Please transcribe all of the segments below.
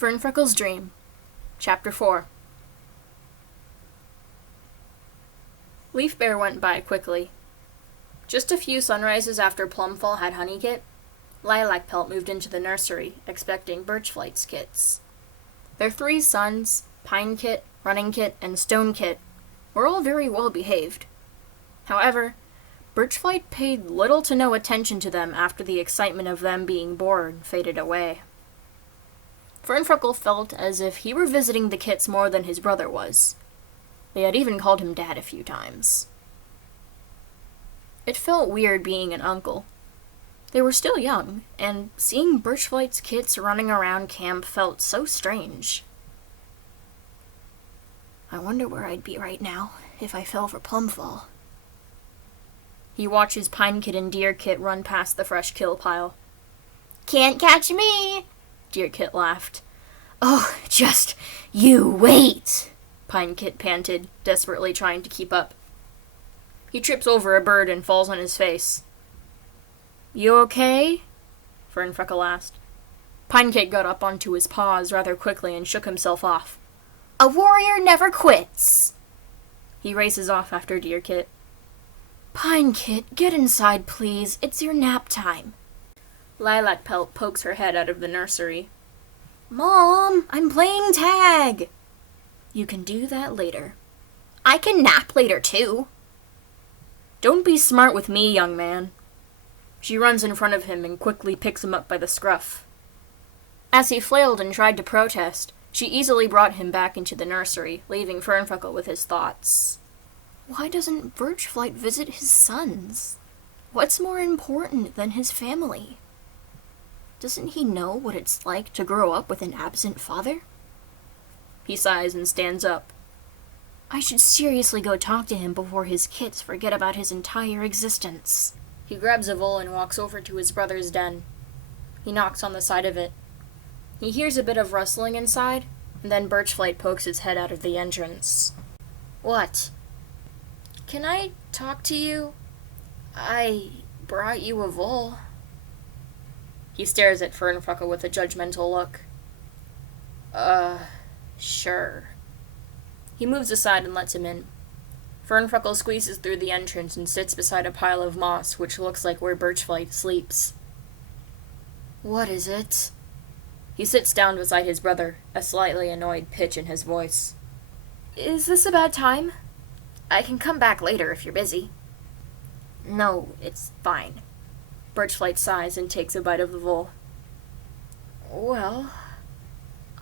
Fernfreckle's Dream, Chapter 4. Leaf Bear went by quickly. Just a few sunrises after Plumfall had Honeykit, Lilac Pelt moved into the nursery, expecting Birchflight's kits. Their three sons, Pinekit, Runningkit, and Stonekit, were all very well behaved. However, Birchflight paid little to no attention to them after the excitement of them being born faded away. Fernfreckle felt as if he were visiting the kits more than his brother was. They had even called him Dad a few times. It felt weird being an uncle. They were still young, and seeing Birchflight's kits running around camp felt so strange. I wonder where I'd be right now if I fell for Plumfall. He watches Pinekit and Deerkit run past the fresh kill pile. Can't catch me! Deerkit laughed. Oh, just you wait! Pinekit panted, desperately trying to keep up. He trips over a bird and falls on his face. You okay? Fernfreckle asked. Pinekit got up onto his paws rather quickly and shook himself off. A warrior never quits! He races off after Deerkit. Pinekit, get inside, please. It's your nap time. Lilac Pelt pokes her head out of the nursery. Mom, I'm playing tag! You can do that later. I can nap later, too. Don't be smart with me, young man. She runs in front of him and quickly picks him up by the scruff. As he flailed and tried to protest, she easily brought him back into the nursery, leaving Fernfreckle with his thoughts. Why doesn't Birchflight visit his sons? What's more important than his family? Doesn't he know what it's like to grow up with an absent father? He sighs and stands up. I should seriously go talk to him before his kits forget about his entire existence. He grabs a vole and walks over to his brother's den. He knocks on the side of it. He hears a bit of rustling inside, and then Birchflight pokes its head out of the entrance. What? Can I talk to you? I brought you a vole. He stares at Fernfreckle with a judgmental look. Sure. He moves aside and lets him in. Fernfreckle squeezes through the entrance and sits beside a pile of moss, which looks like where Birchflight sleeps. What is it? He sits down beside his brother, a slightly annoyed pitch in his voice. Is this a bad time? I can come back later if you're busy. No, it's fine. Birchflight sighs and takes a bite of the vole. Well,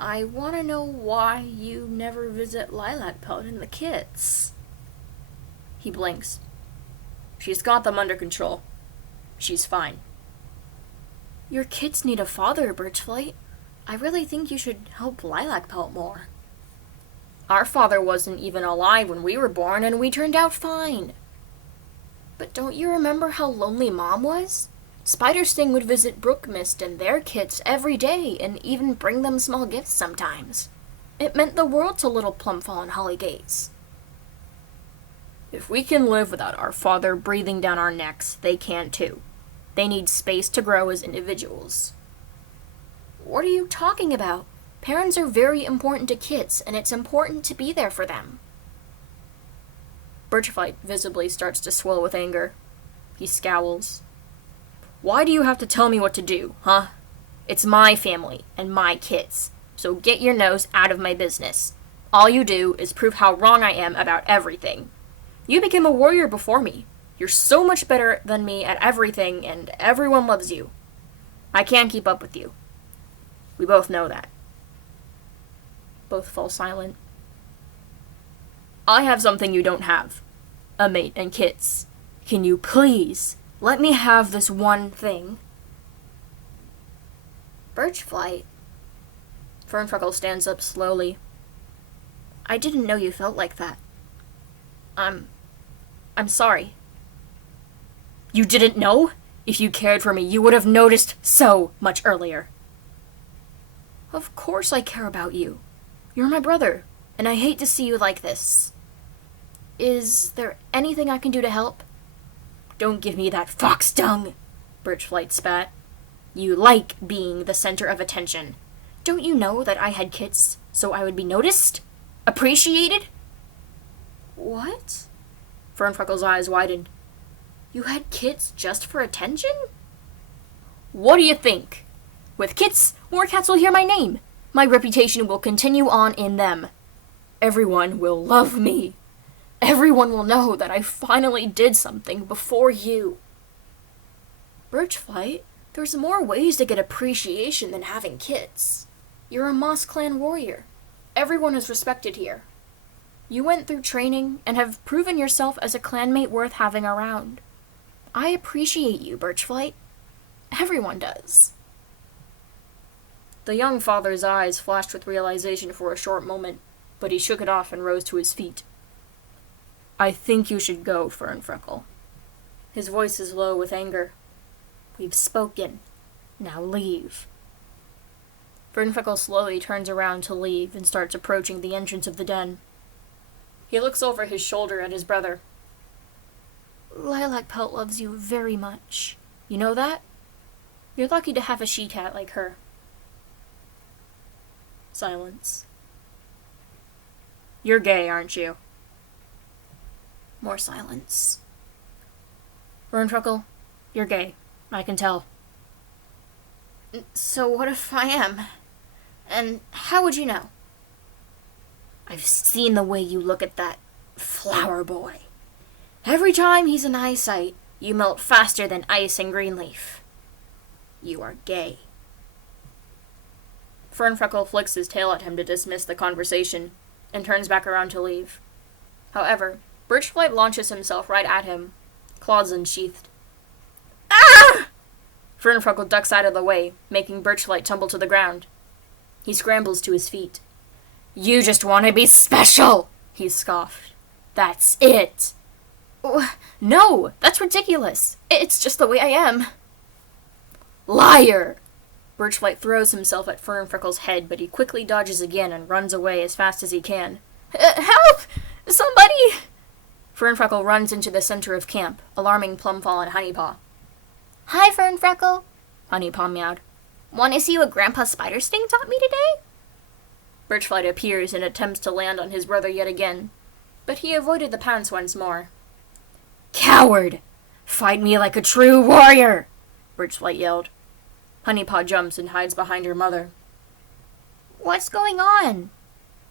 I want to know why you never visit Lilac Pelt and the kits. He blinks. She's got them under control. She's fine. Your kids need a father, Birchflight. I really think you should help Lilac Pelt more. Our father wasn't even alive when we were born, and we turned out fine. But don't you remember how lonely Mom was? Spider Sting would visit Brookmist and their kits every day, and even bring them small gifts sometimes. It meant the world to little Plumfall and Holly Gates. If we can live without our father breathing down our necks, they can too. They need space to grow as individuals. What are you talking about? Parents are very important to kids, and it's important to be there for them. Birchflight visibly starts to swell with anger. He scowls. Why do you have to tell me what to do, huh? It's my family and my kids, so get your nose out of my business. All you do is prove how wrong I am about everything. You became a warrior before me. You're so much better than me at everything, and everyone loves you. I can't keep up with you. We both know that. Both fall silent. I have something you don't have. A mate and kits. Can you please let me have this one thing? Birchflight. Fernfreckle stands up slowly. I didn't know you felt like that. I'm sorry. You didn't know? If you cared for me, you would have noticed so much earlier. Of course I care about you. You're my brother, and I hate to see you like this. Is there anything I can do to help? Don't give me that fox dung, Birchflight spat. You like being the center of attention. Don't you know that I had kits so I would be noticed? Appreciated? What? Fernfreckle's eyes widened. You had kits just for attention? What do you think? With kits, more cats will hear my name. My reputation will continue on in them. Everyone will love me. Everyone will know that I finally did something before you. Birchflight, there's more ways to get appreciation than having kits. You're a Moss Clan warrior. Everyone is respected here. You went through training and have proven yourself as a clanmate worth having around. I appreciate you, Birchflight. Everyone does. The young father's eyes flashed with realization for a short moment, but he shook it off and rose to his feet. I think you should go, Fernfreckle. His voice is low with anger. We've spoken. Now leave. Fernfreckle slowly turns around to leave and starts approaching the entrance of the den. He looks over his shoulder at his brother. Lilac Pelt loves you very much. You know that? You're lucky to have a she-cat like her. Silence. You're gay, aren't you? More silence. Fernfreckle, you're gay. I can tell. So what if I am? And how would you know? I've seen the way you look at that flower boy. Every time he's in eyesight, you melt faster than ice in Greenleaf. You are gay. Fernfreckle flicks his tail at him to dismiss the conversation, and turns back around to leave. However, Birchflight launches himself right at him, claws unsheathed. Ah! Fernfreckle ducks out of the way, making Birchflight tumble to the ground. He scrambles to his feet. You just want to be special, he scoffed. That's it. No, that's ridiculous. It's just the way I am. Liar! Birchflight throws himself at Fernfreckle's head, but he quickly dodges again and runs away as fast as he can. Help! Somebody! Fernfreckle runs into the center of camp, alarming Plumfall and Honeypaw. Hi, Fernfreckle, Honeypaw meowed. Want to see what Grandpa Spidersting taught me today? Birchflight appears and attempts to land on his brother yet again, but he avoided the pounce once more. Coward! Fight me like a true warrior! Birchflight yelled. Honeypaw jumps and hides behind her mother. What's going on?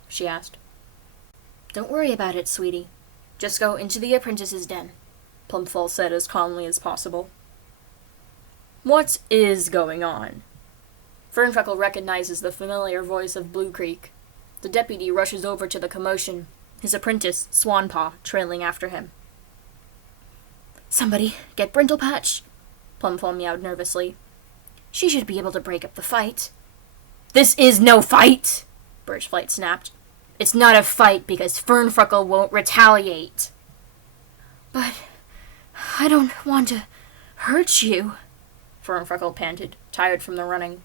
She asked. Don't worry about it, sweetie. Just go into the apprentice's den, Plumfall said as calmly as possible. What is going on? Fernfreckle recognizes the familiar voice of Blue Creek. The deputy rushes over to the commotion, his apprentice, Swanpaw, trailing after him. Somebody get Brindlepatch, Plumfall meowed nervously. She should be able to break up the fight. This is no fight, Birchflight snapped. It's not a fight because Fernfreckle won't retaliate. But I don't want to hurt you, Fernfreckle panted, tired from the running.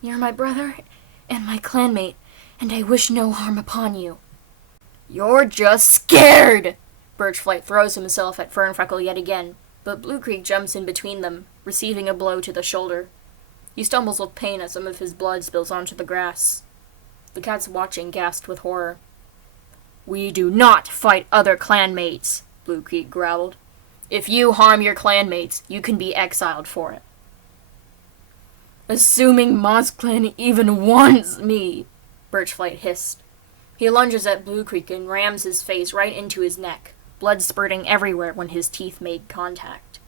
You're my brother and my clanmate, and I wish no harm upon you. You're just scared! Birchflight throws himself at Fernfreckle yet again, but Blue Creek jumps in between them, receiving a blow to the shoulder. He stumbles with pain as some of his blood spills onto the grass. The cats watching gasped with horror. We do not fight other clanmates, Blue Creek growled. If you harm your clanmates, you can be exiled for it. Assuming Moss Clan even wants me, Birchflight hissed. He lunges at Blue Creek and rams his face right into his neck, blood spurting everywhere when his teeth made contact.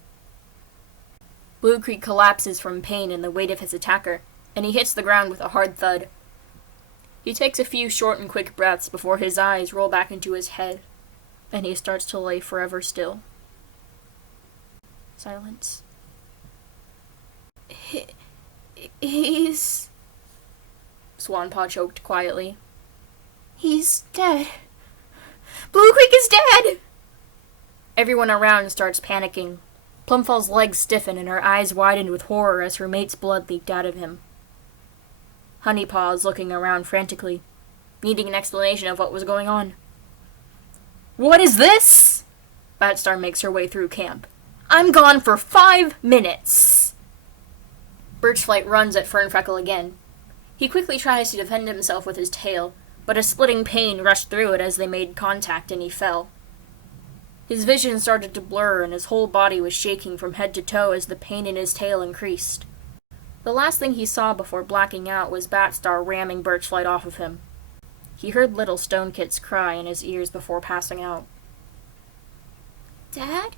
Blue Creek collapses from pain and the weight of his attacker, and he hits the ground with a hard thud. He takes a few short and quick breaths before his eyes roll back into his head, and he starts to lay forever still. Silence. He's... Swanpaw choked quietly. He's dead. Blue Creek is dead! Everyone around starts panicking. Plumfall's legs stiffen and her eyes widened with horror as her mate's blood leaked out of him. Honeypaw is looking around frantically, needing an explanation of what was going on. What is this? Batstar makes her way through camp. I'm gone for 5 minutes! Birchflight runs at Fernfreckle again. He quickly tries to defend himself with his tail, but a splitting pain rushed through it as they made contact and he fell. His vision started to blur and his whole body was shaking from head to toe as the pain in his tail increased. The last thing he saw before blacking out was Batstar ramming Birchlight off of him. He heard little Stonekits cry in his ears before passing out. Dad?